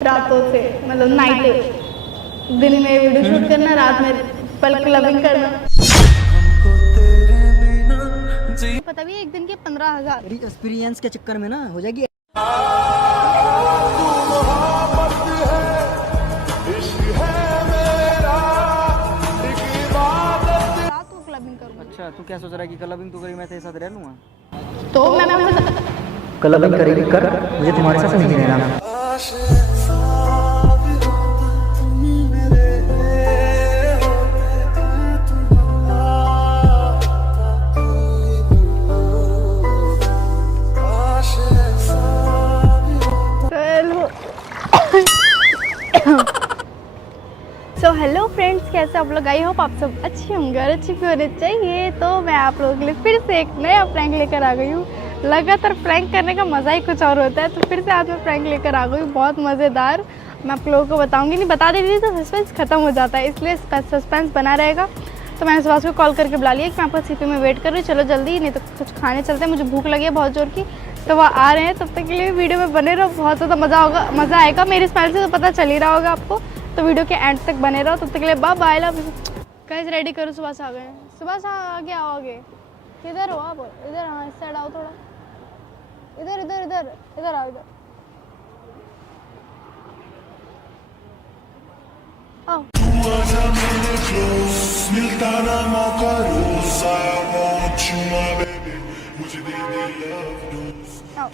रातों से मतलब नाइट, दिन में वीडियो शूट करना, रात में पल क्लबिंग करना। पता भी एक दिन के 15,000 एक्सपीरियंस के चक्कर में ना हो जाएगी। रात को क्लबिंग करूँगा। अच्छा, तू क्या सोच रहा है कि क्लबिंग तू करी मैं तेरे साथ रह लूंगा? तो मैं क्लबिंग करेगी कर, मुझे तुम्हारे साथ नहीं रहना। सो हेलो फ्रेंड्स, कैसे आप लोग? आई होप आप सब अच्छे होंगे और अच्छे भी होने चाहिए। तो मैं आप लोगों के लिए फिर से एक नया प्रैंक लेकर आ गई हूँ। लगातार प्रैंक करने का मज़ा ही कुछ और होता है, तो फिर से आज मैं प्रैंक लेकर आ गई हूँ, बहुत मज़ेदार। मैं आप लोगों को बताऊंगी, नहीं बता दे रही तो सस्पेंस खत्म हो जाता है, इसलिए सस्पेंस बना रहेगा। तो मैंने सुभाष को कॉल करके बुला लिया कि मैं आपका सीपी में वेट कर रही हूँ, चलो जल्दी, नहीं तो कुछ खाने चलते हैं, मुझे भूख लगी है बहुत जोर की। तो वह आ रहे हैं, तब तक के लिए वीडियो में बने रहो, बहुत ज़्यादा मज़ा आएगा। मेरी स्माइल से तो पता चल ही रहा होगा आपको, तो वीडियो के एंड तक बने रहो। तब तक के लिए bye bye, love. Guys ready करो, सुभाष आ गए। सुभाष आगे आओ, आगे किधर हो आप? इधर, हाँ इस साइड आओ थोड़ा, इधर इधर इधर इधर आओ, इधर आओ। मिलता ना मौका रोज I want you my baby, मुझे दे दे love dose। आओ।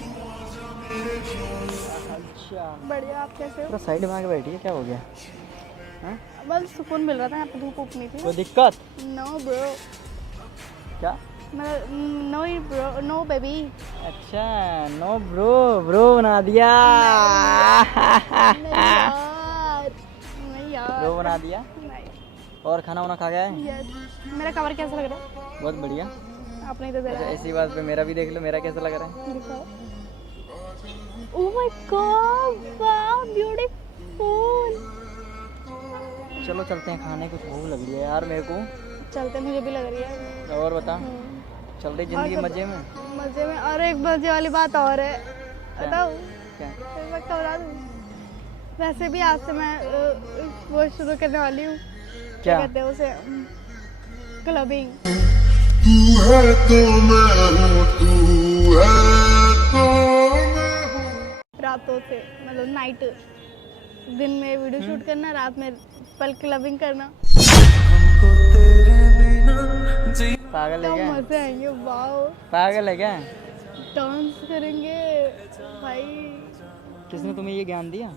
अच्छा, बढ़िया, आप कैसे हो? पूरा साइड में आके बैठी है, क्या हो गया? हाँ? बस सुकून मिल रहा था, यहाँ पे धूप उप नहीं थी। कोई दिक्कत? नो ब्रो, क्या? मतलब नो ब्रो, नो बेबी। अच्छा, नो ब्रो, ब्रो बना दिया। नहीं यार, ब्रो बना दिया। नहीं। और खाना वाना खा गया है? यस। मेरा कवर कैसा लग रहा है? बहुत बढ़िया। आपने तो दे अच्छा, रहा है। ऐसी बात पे मेरा भी देख लो, मेरा कैसा लग रहा है? दिखाओ। Oh my God, wow beautiful. चलो चलते हैं खाने, कुछ भूख लग रही है यार मेरे को। चलते, मुझे भी लग रही है। और बता, चल रही जिंदगी मजे में? मजे में। और एक मजे वाली बात और है, बताओ? क्या? मैं बता दूं, वैसे भी आज से मैं वो शुरू करने वाली हूँ, क्या कहते हैं उसे, क्लबिंग। तू है तो मैं हूँ, तू है तो मैं हूँ। रातों से मतलब नाइट, दिन में वीडियो शूट करना, रात में पल क्लबिंग करना। पागल है तो क्या? मजे आएंगे, वाओ। पागल है क्या? डांस करेंगे भाई। किसने तुम्हें ये ज्ञान दिया?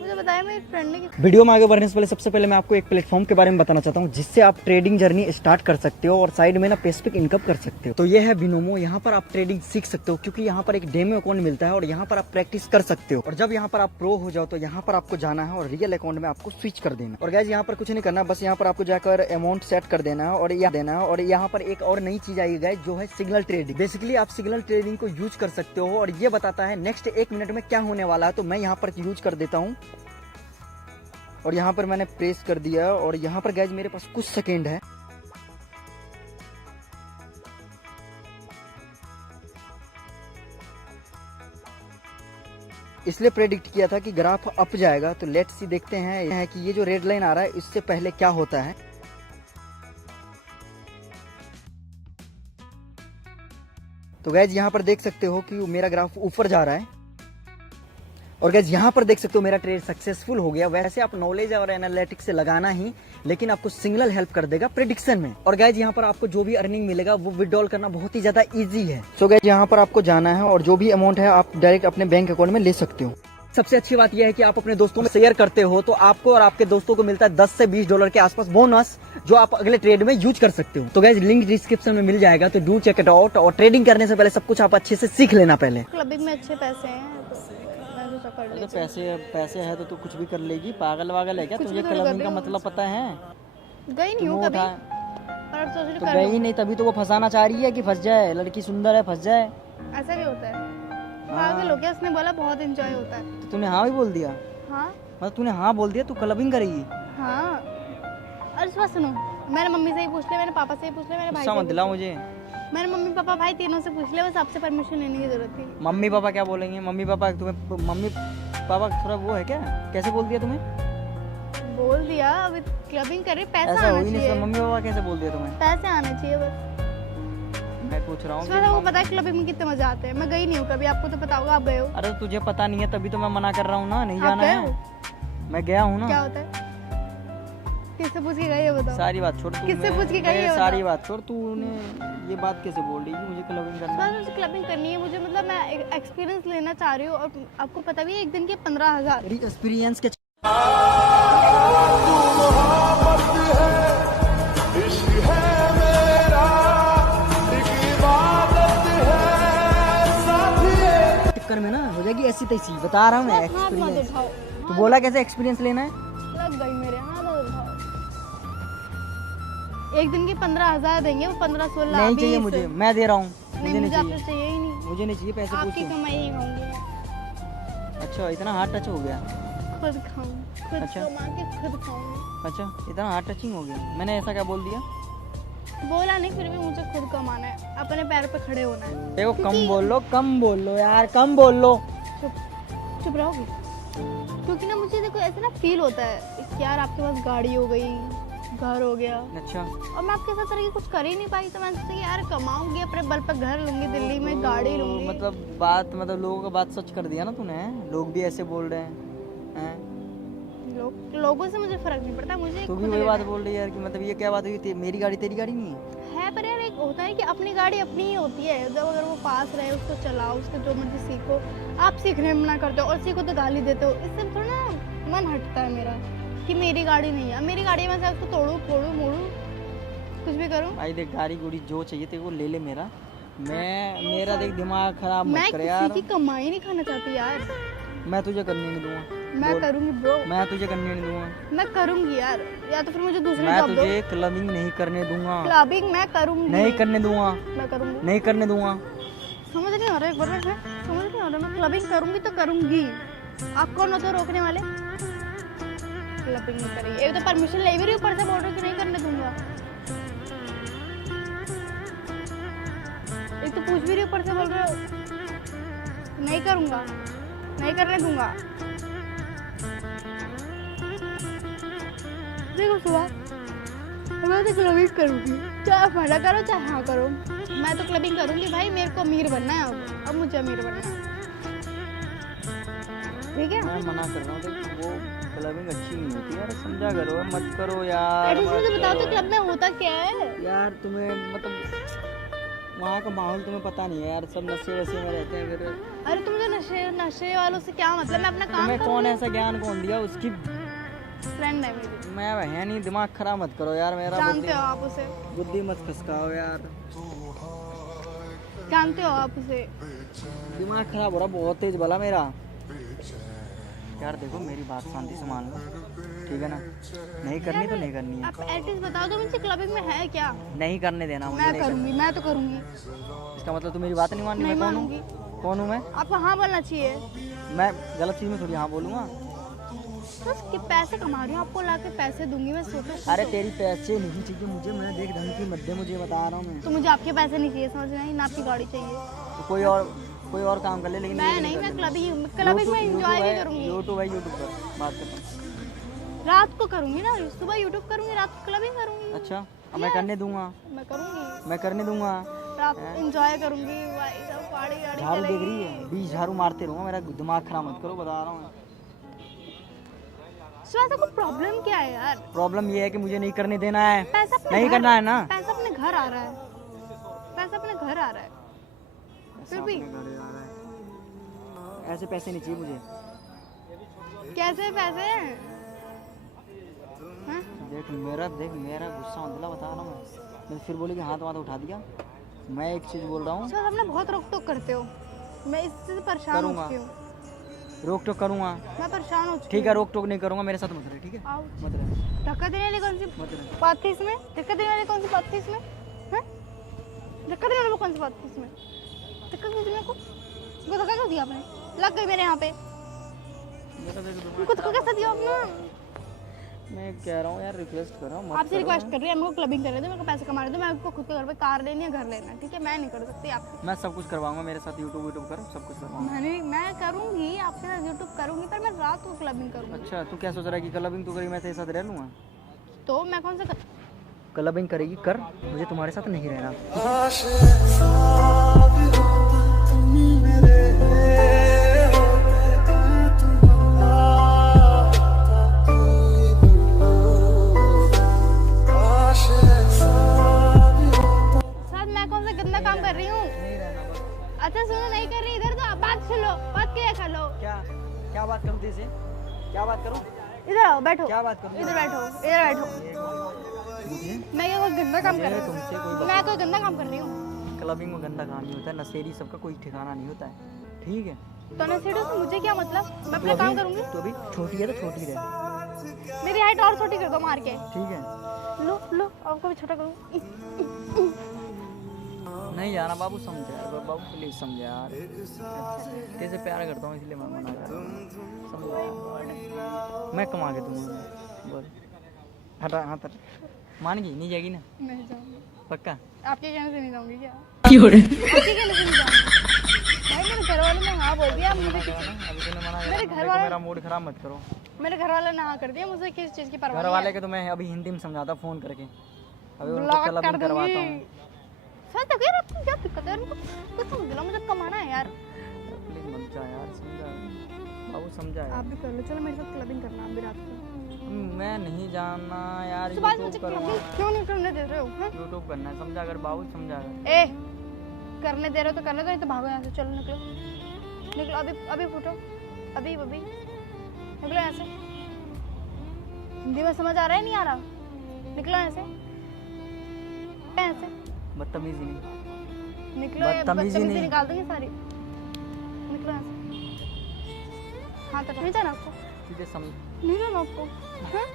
मुझे बताया मेरी फ्रेंड ने। वीडियो में आगे बढ़ने से पहले सबसे पहले मैं आपको एक प्लेटफॉर्म के बारे में बताना चाहता हूँ, जिससे आप ट्रेडिंग जर्नी स्टार्ट कर सकते हो और साइड में ना पैसिफिक इनकम कर सकते हो। तो ये है बिनोमो। यहाँ पर आप ट्रेडिंग सीख सकते हो, क्योंकि यहाँ पर एक डेमो अकाउंट मिलता है और यहाँ पर आप प्रैक्टिस कर सकते हो। और जब यहाँ पर आप प्रो हो जाओ तो यहाँ पर आपको जाना है और रियल अकाउंट में आपको स्विच कर देना। और गाइस यहाँ पर कुछ नहीं करना, बस यहाँ पर आपको जाकर अमाउंट सेट कर देना है और यहाँ देना है। और यहाँ पर एक और नई चीज आई गाइस, जो है सिग्नल ट्रेडिंग। बेसिकली आप सिग्नल ट्रेडिंग को यूज कर सकते हो और ये बताता है नेक्स्ट 1 मिनट में क्या होने वाला है। तो मैं यहाँ पर यूज कर देता हूँ और यहाँ पर मैंने प्रेस कर दिया और यहाँ पर गाइस मेरे पास कुछ सेकेंड है। इसलिए प्रेडिक्ट किया था कि ग्राफ अप जाएगा। तो लेट्स सी, देखते हैं कि ये जो रेड लाइन आ रहा है इससे पहले क्या होता है। तो गाइस यहाँ पर देख सकते हो कि मेरा ग्राफ ऊपर जा रहा है और गाइस यहाँ पर देख सकते हो मेरा ट्रेड सक्सेसफुल हो गया। वैसे आप नॉलेज और एनालिटिक्स से लगाना ही, लेकिन आपको सिग्नल हेल्प कर देगा प्रेडिक्शन में। और गाइस यहाँ पर आपको जो भी अर्निंग मिलेगा वो विड्रॉल करना बहुत ही ज्यादा इजी है। सो गाइस यहाँ पर आपको जाना है और जो भी अमाउंट है आप डायरेक्ट अपने बैंक अकाउंट में ले सकते हो। सबसे अच्छी बात यह है कि आप अपने दोस्तों में शेयर करते हो तो आपको और आपके दोस्तों को मिलता है $10 से $20 के आसपास बोनस, जो आप अगले ट्रेड में यूज कर सकते हो। तो गाइस लिंक डिस्क्रिप्शन में मिल जाएगा, तो डू चेक इट आउट। और ट्रेडिंग करने से पहले सब कुछ आप अच्छे से सीख लेना पहले। क्लबिंग में अच्छे पैसे हैं, तो मैं सोचा कर तो लेती। पैसे है तो तू कुछ भी कर लेगी। पागल वागल है क्या? कुछ तुझे भी तो कर क्लबिंग का रही हूँ। मतलब पता है? गई नहीं हूँ तुम कभी, उठा- पर सोच रही तो कर गई लूँ। नहीं, तभी तो वो फंसाना चाह रही है कि फंस जाए, लड़की सुंदर है फंस जाए। ऐसा भी होता है। पागल हो गया, उसने बोला बहुत एंजॉय होता है। तो तूने हाँ भी बोल दिया? हाँ मतलब तूने हाँ बोल दिया, तू क्लबिंग करेगी? हाँ। और सुबह सुनो, मेरे मम्मी से ही पूछ ले, मेरे पापा से ही पूछ ले, मेरे भाई गुस्सा से मत ही दिला पूछ ले। मुझे। मेरे मम्मी पापा भाई तीनों से पूछ ले, बस आपसे परमिशन लेने की जरूरत थी। मम्मी पापा क्या बोलेंगे? मम्मी पापा तुम्हें पापा थोड़ा वो है क्या, कैसे बोल दिया तुम्हें? बोल दिया, अभी क्लबिंग कर रही, पैसा ऐसा आना हो ही नहीं चाहिए, सकता, मम्मी पापा कैसे बोल दिया तुम्हें? पैसे आने चाहिए बस। मैं पूछ रहा हूँ उसमें वो पता है क्लबिंग में कितने मजा आते हैं, मैं गई नहीं हूँ कभी, आपको तो पता होगा, आप गए हो? अरे तुझे पता नहीं है तभी तो मैं मना कर रहा हूँ ना, नहीं आप जाना गए है। हो? मैं गया हूँ क्या ना। होता है? किससे पूछ के गई हो बताओ? सारी बात छोड़, तू किससे मैं- पूछ के गई मेरे हो सारी बताओ? बात छोड़, तूने ये बात कैसे बोल रही है कि मुझे क्लबिंग करना है? बस मुझे क्लबिंग करनी है, मुझे मतलब मैं एक्सपीरियंस लेना चाह रही हूँ, और आपको पता भी है एक दिन के 15,000। तेरी एक्सपीरियंस के इश्क है मेरा, एक इबादत है साथिए। चक्कर में ना हो जाएगी ऐसी तैसी, बता रहा हूँ मैं हाथ मत एक्सपीरियंस। उठाओ, तो बोला कैसे एक्सपीरियंस लेना है? लग गई मेरे, हाथ मत उठाओ। एक दिन के 15,000 देंगे, वो 15-16 नहीं चाहिए मुझे, मैं दे रहा हूँ, नहीं, मुझे नहीं मुझे आपसे चाहिए, चाहिए ही नहीं, मुझे नहीं चाहिए, पैसे आपकी पूछो। कमाई ही खाऊंगी मैं, अच्छा इतना हार्ट टच हो गया? खुद खाऊं, खुद अच्छा। कमा के खुद खाऊंगी। अच्छा इतना हार्ट टचिंग हो गया, मैंने ऐसा क्या बोल दिया? बोला नहीं, फिर भी मुझे खुद कमाना है, अपने पैरों पे खड़े होना है। देखो कम क्योंकि- बोल लो, कम बोल लो यार, कम बोल लो। चुप रहोगी? क्योंकि ना मुझे देखो ऐसा ना फील होता है कि यार आपके पास गाड़ी हो गई, घर हो गया, अच्छा और मैं आपके साथ तरह की कुछ कर ही नहीं पाई, तो मैंने सोचा कि यार कमाऊंगी, अपने बल पर घर लूंगी, दिल्ली में गाड़ी लूंगी। मतलब बात, मतलब लोगों का बात सच कर दिया ना तूने, लोग भी ऐसे बोल रहे हैं। लोगों से मुझे फर्क नहीं पड़ता, मुझे तू भी खुद वही लेना बात है। बोल रही है यार कि मतलब ये क्या बात हुई, मेरी गाड़ी तेरी गाड़ी नहीं है? पर यार एक होता है कि अपनी गाड़ी अपनी ही होती है, जब अगर वो पास रहे उसको चलाओ, उसको जो मर्जी सीखो। आप सीखने में मना करते हो और सीखो तो गाली देते हो, इससे थोड़ा ना मन हटता है मेरा कि मेरी गाड़ी नहीं है, मेरी गाड़ी में से उसको तोड़ू फोड़ू मोड़ू कुछ भी करूँ। भाई देख, गाड़ी गुड़ी जो चाहिए तेरे को ले ले, मेरा देख दिमाग खराब मैं मत कर किसी यार। की कमाई नहीं खाना चाहती यार, मैं तुझे करने नहीं दूंगा, मैं बोल। करूंगी ब्रो, मैं तुझे करने नहीं दूंगा, मैं करूंगी यार, या तो फिर मुझे दूसरी मैं जॉब दो। तुझे क्लबिंग नहीं करने दूंगा, क्लबिंग मैं करूंगी, नहीं करने दूंगा, मैं करूंगी। नहीं करने दूंगा। समझ नहीं आ रहा, एक बार मैं समझ नहीं आ रहा, मैं क्लबिंग करूंगी तो करूंगी, आप कौन हो तो रोकने वाले? क्लबिंग नहीं करेंगे, ये तो परमिशन ले भी रही, ऊपर से बोल रही कि नहीं करने दूंगा, एक तो पूछ भी रही, ऊपर से बोल रहे हो नहीं करूंगा, नहीं करने दूंगा। देखो सुबह मैं तो क्लबिंग करूंगी, चाहे आप मना करो चाहे हाँ करो, मैं तो क्लबिंग करूंगी भाई, मेरे को अमीर बनना है, अब मुझे अमीर बनना है, ठीक है? मैं मना कर रहा हूँ, देख वो क्लबिंग अच्छी नहीं होती यार, समझा करो, मत करो यार, एटलीस्ट मत मुझे बताओ तो करो। क्लब में होता क्या है? यार तुम्हें मतलब वहाँ का माहौल तुम्हें पता नहीं है यार, सब नशे वशे में रहते हैं। फिर अरे तुम मुझे नशे नशे वालों से क्या मतलब, मैं अपना काम तुम्हें कौन करूंगी, ऐसा ज्ञान कौन दिया उसकी? फ्रेंड है मेरी, मैं है नहीं, दिमाग खराब मत करो यार मेरा, जानते हो आप उसे, बुद्धि मत खसकाओ यार, जानते हो आप उसे। दिमाग खराब हो रहा बहुत तेज भला मेरा। यार देखो मेरी बात शांति से मान लो, ठीक है ना? नहीं करनी तो नहीं करनी है, आप एटलीस्ट बताओ तो मुझे क्लबिंग में है क्या? नहीं करने देना मुझे, मैं नहीं करूंगी, मैं तो करूंगी, करना। इसका मतलब तू मेरी बात नहीं माननी? नहीं मैं कौन मानूंगी। हूँ? कौन हूँ मैं? आपको हाँ बोलना चाहिए, मैं गलत चीज़ में थोड़ी हाँ बोलूँगा। बस कि पैसे कमा रही हूँ, आपको ला के पैसे दूंगी मैं, सोचो। अरे तेरी पैसे नहीं चाहिए मुझे, मैं देख ढंग की मत दे मुझे, बता रहा हूँ मैं। तो मुझे आपके पैसे नहीं चाहिए, समझ नहीं, ना आपकी गाड़ी चाहिए। तो कोई और काम कर ले, लेकिन मैं नहीं, मैं क्लबिंग में एंजॉय भी करूंगी, यूट्यूब पर बात करता हूँ। रात को करूंगी ना, सुबह यूट्यूब करूंगी, रात को क्लबिंग करूंगी, अच्छा अब मैं करने दूंगा, मैं करूंगी, मैं करने दूंगा। रात एंजॉय करूंगी भाई, सब पार्टी वाड़ी झाड़ू देख चलेगी। रही है, 20 झाड़ू मारते रहूँगा, मेरा दिमाग खराब मत करो, बता रहा हूँ। तो ऐसा कोई प्रॉब्लम क्या है यार? प्रॉब्लम ये है कि मुझे नहीं करने देना है, पैसा अपने नहीं घर- करना है ना। पैसा अपने घर आ रहा है, पैसा अपने घर आ रहा है, फिर भी अपने घर आ रहा है। ऐसे पैसे नहीं चाहिए मुझे। कैसे पैसे हैं? देख मेरा गुस्सा मत दिला, बता रहा हूँ मैं फिर बोले कि हाथ वाथ उठा दिया। मैं एक चीज़ बोल रहा हूँ, उसके बाद अपने बहुत रोक टोक करते हो, मैं इससे परेशान हो करूंगा। चुकी हूँ, रोक टोक करूँगा, मैं परेशान हो चुकी ठीक है, रोक टोक नहीं करूँगा, मेरे साथ मत रहे, ठीक है? आओ, मत रहे, धक्का देने वाली कौन सी मत रहे। बात थी इसमें? धक्का देने वाली कौन सी बात थी इसमें? हैं? धक्का देने वाली कौन सी बात थी इसमें? धक्का क्यों दिया मेरे को? मेरे को धक्का क्यों दिया आपने? लग गई मेरे यहाँ पे, मेरा देख मेरे को धक्का कैसा दिया आपने? मैं कह रहा हूँ यार, रिक्वेस्ट कर रहा हूँ, मत आपसे करो रिक्वेस्ट यार। कर रही है, मेरे को क्लबिंग करने दो, मेरे को पैसे कमाने दो, मैं आपको खुद के घर पे कार लेनी है, घर लेना है, ठीक है? मैं नहीं कर सकती आपसे। मैं सब कुछ करवाऊंगा, मेरे साथ यूट्यूब कर सब कुछ करवाऊंगा। मैं करूँगी आपके साथ यूट्यूब करूँगी, पर मैं रात को क्लबिंग करूँगी। अच्छा, तू क्या सोच रहा है कि क्लबिंग तू करी मैं तेरे साथ रह लूँगा? तो मैं कौन सा क्लबिंग करेगी कर, मुझे तुम्हारे साथ नहीं रहना। साथ मैं कौन सा गंदा काम कर रही हूँ? अच्छा सुनो, नहीं कर रही, इधर तो बात सुनो, बात क्या कर लो। क्या बात करूँ तेरे से? क्या बात करूँ? इधर आओ, बैठो। क्या बात करूँ? इधर बैठो, इधर बैठो। मैं क्या कोई गंदा काम कर रही तुमसे हूँ? कोई मैं कोई गंदा काम कर रही हूँ? क्लबिंग में गंदा काम नहीं होता है, नशेड़ी सबका कोई ठिकाना नहीं होता है, ठीक है? तो नशेड़ी से मुझे क्या मतलब? मैं अपना काम करूँगी। तो अभी छोटी है तो छोटी रहे, मेरी हाइट और छोटी कर दो मार के। ठीक है? लो लो, आपको भी छोटा करूँ। नहीं जाना बाबू, समझ यार बाबू, प्लीज समझ यार, कैसे प्यार करता हूँ इसलिए मैं मना कर रहा हूँ, समझ यार। मैं कमा के दूंगा, बोल। हटा हाथ हट। मान गई नहीं जाएगी ना? नहीं जाऊँगी। पक्का? आपके कहने से नहीं जाऊँगी क्या? आपके कहने से नहीं जाऊँगी। भाई मेरे घर वालों ने हाँ बोल दिया, मुझे अभी तूने मना मेरे कर, घर वाले मेरा मूड खराब मत करो। मेरे घर वाले ने हाँ कर दिया, मुझे किस चीज़ की परवाह घर नहीं वाले है। के तो मैं अभी हिंदी में समझाता हूँ फोन करके, अभी उनको ब्लॉक कर क्लबिंग करवाता दूंगी। हूँ। सच है यार, आपको क्या दिक्कत है? उनको कुछ समझ लो, मुझे कमाना है यार। प्लीज मत जा यार, समझा बाबू, समझा आप यार। भी कर लो, चलो मेरे साथ क्लबिंग करना आप भी रात को। मैं नहीं जाना यार, सुबह मुझे यूट्यूब करूँगा, क्लबिंग क्यों नहीं करने दे रहे हो? हाँ? यूट्यूब करना है, समझा? अगर बाबू समझा अगर। ए, करने दे रहे हो तो करने दो, नहीं तो भागो यहाँ से, चलो निकलो निकलो, अभी अभी फूटो, अभी अभी निकलो यहाँ से। हिंदी में समझ आ रहा है नहीं आ रहा? निकलो यहाँ से, यहाँ से बदतमीजी नहीं, निकलो, ये बदतमीजी बदतमीजी नहीं। निकाल दूंगी सारी। निकलो यहाँ से। हाँ तो नहीं जाना आपको? तुझे समझ, नहीं जाना आपको? हाँ?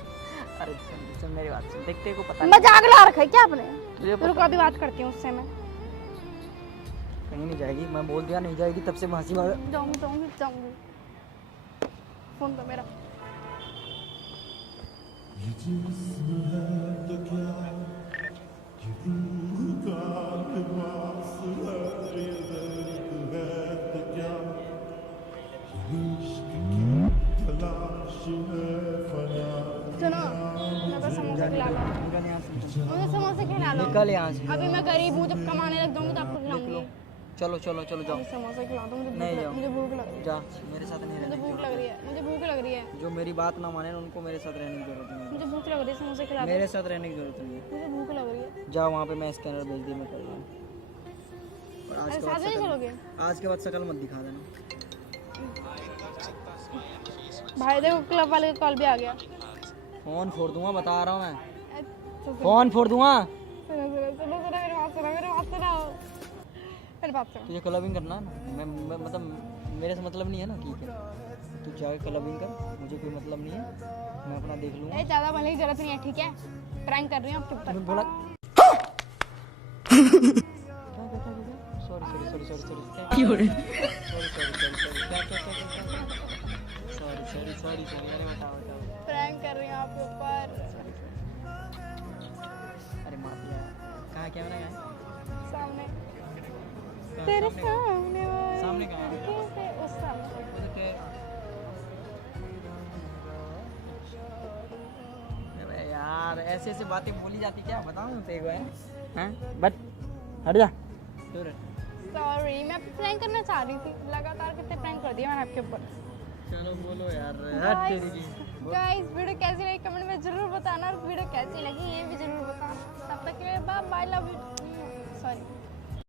अरे सुन मेरी बात सुन, देखते को पता मजाक ला रखा है क्या आपने? तुझे रुको अभी बात करती हूँ उससे मैं। कहीं नहीं जाएगी, मैं बोल दिया नहीं जाएगी, तब से हंसी मार। जाऊंगी जाऊंगी जाऊंगी। फोन तो मेरा। सुनो, मेरे को समोसे खिला लो। निकल यहाँ से, मुझे समोसे खिला लो। निकल यहाँ से। अभी मैं गरीब हूँ, जब कमाने लग जाऊंगी तो आपको खिलाऊंगी। चलो चलो चलो जाओ, मुझे समोसे खिला दो, नहीं जाओ। मुझे भूख लग रही है। जा, मेरे साथ नहीं मुझे रहने भूख लग रही है, मुझे भूख लग रही है, जो मेरी बात ना माने उनको मेरे साथ रहने की जरूरत नहीं मुझे भूख लग रही है, समोसे खिला है, दो। मेरे साथ रहने की जरूरत नहीं है। मुझे भूख लग रही है। जाओ वहाँ पे, मैं स्कैनर भेज दिया, मैं कर दूँ। और अरे साथ में नहीं चलोगे? आज के बाद शकल मत दिखा देना। भाई देखो, क्लब वाले का कॉल भी आ गया। फोन फोड़ दूंगा, बता रहा हूँ मैं, सुनो फोन फोड़ दूंगा। सुनो सुनो, मेरी बात सुनो, मेरी बात सुनो, मेरी बात सुनो। तुझे क्लबिंग करना है ना, मैं मतलब मेरे से मतलब नहीं है ना, ठीक है? तू जाके क्लबिंग कर, मुझे कोई मतलब नहीं है, मैं अपना देख लूँगा। ए, ज्यादा भले की जरूरत नहीं है, ठीक है? प्रैंक कर रही हूँ आपके ऊपर। तूने बोला sorry sorry sorry sorry sorry क्यों रे? Sorry sorry sorry sorry sorry sorry sorry sorry, अरे बताओ बताओ। प्रैंक कर रही हूँ आपके ऊपर। अरे मार दिया, कहाँ कैमरा है? सामने तेरे सामने वाली सामने कहाँ है? कैसे उस सामने। अरे यार, ऐसे ऐसे बातें बोली जाती, क्या बताऊँ तेरे को? हैं बट हट जा दूर हट। सॉरी, मैं प्रैंक करना चाह रही थी, लगातार कितने प्रैंक कर दिए मैंने आपके ऊपर। चलो बोलो यार, हट तेरी की। गाइस वीडियो कैसी लगी कमेंट में जरूर बताना, और वीडियो कैसी लगी ये भी जरूर बताना। तब तक के लिए बाय बाय, लव यू।